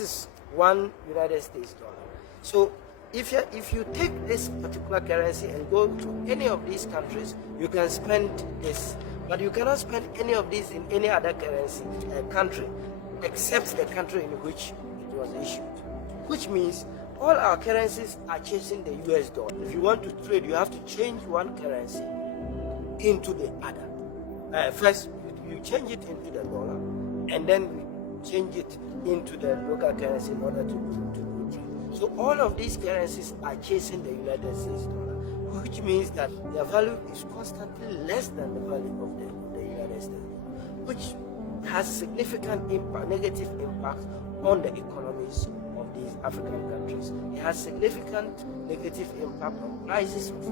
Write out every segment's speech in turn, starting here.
is one United States dollar. So if you take this particular currency and go to any of these countries, you can spend this, but you cannot spend any of these in any other currency country except the country in which it was issued. Which means all our currencies are chasing the US dollar. If you want to trade, you have to change one currency into the other. First, you change it into the dollar, and then you change it into the local currency in order to do trade. So all of these currencies are chasing the United States dollar, which means that their value is constantly less than the value of the United States dollar, which has significant impact, negative impact on the economies of these African countries. It has significant negative impact on prices of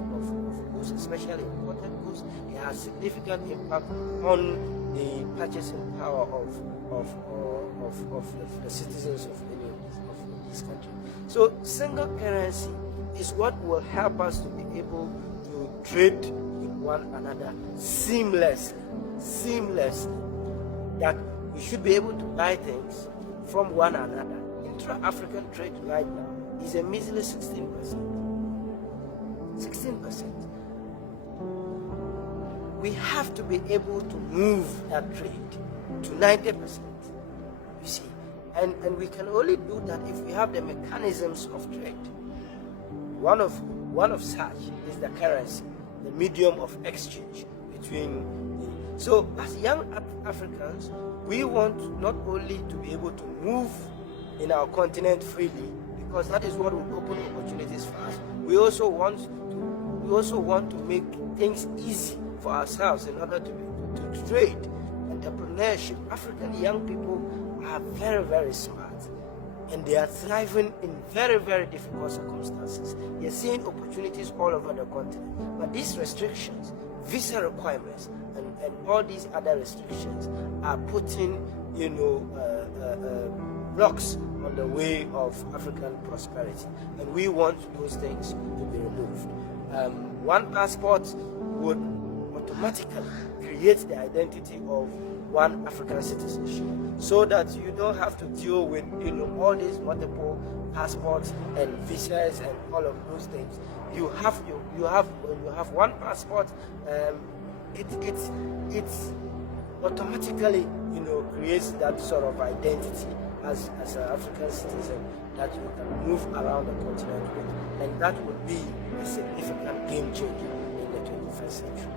goods, especially imported goods. It has significant impact on the purchasing power of the citizens of any of these countries. So single currency is what will help us to be able to trade with one another seamlessly. That we should be able to buy things from one another. Intra-African trade right now is a measly 16%. 16%. We have to be able to move that trade to 90%. You see, and we can only do that if we have the mechanisms of trade. One of such is the currency, the medium of exchange between. So as young Africans, we want not only to be able to move in our continent freely, because that is what will open opportunities for us. We also want to make things easy for ourselves in order to trade. Entrepreneurship. African young people are very, very smart, and they are thriving in very, very difficult circumstances. They are seeing opportunities all over the continent. But these restrictions, visa requirements, and all these other restrictions are putting, blocks on the way of African prosperity, and we want those things to be removed. One passport would automatically create the identity of one African citizenship, so that you don't have to deal with all these multiple passports and visas and all of those things. You have when you have one passport, it's automatically creates that sort of identity as an African citizen that you can move around the continent with, and that would be a significant game changer in the 21st century.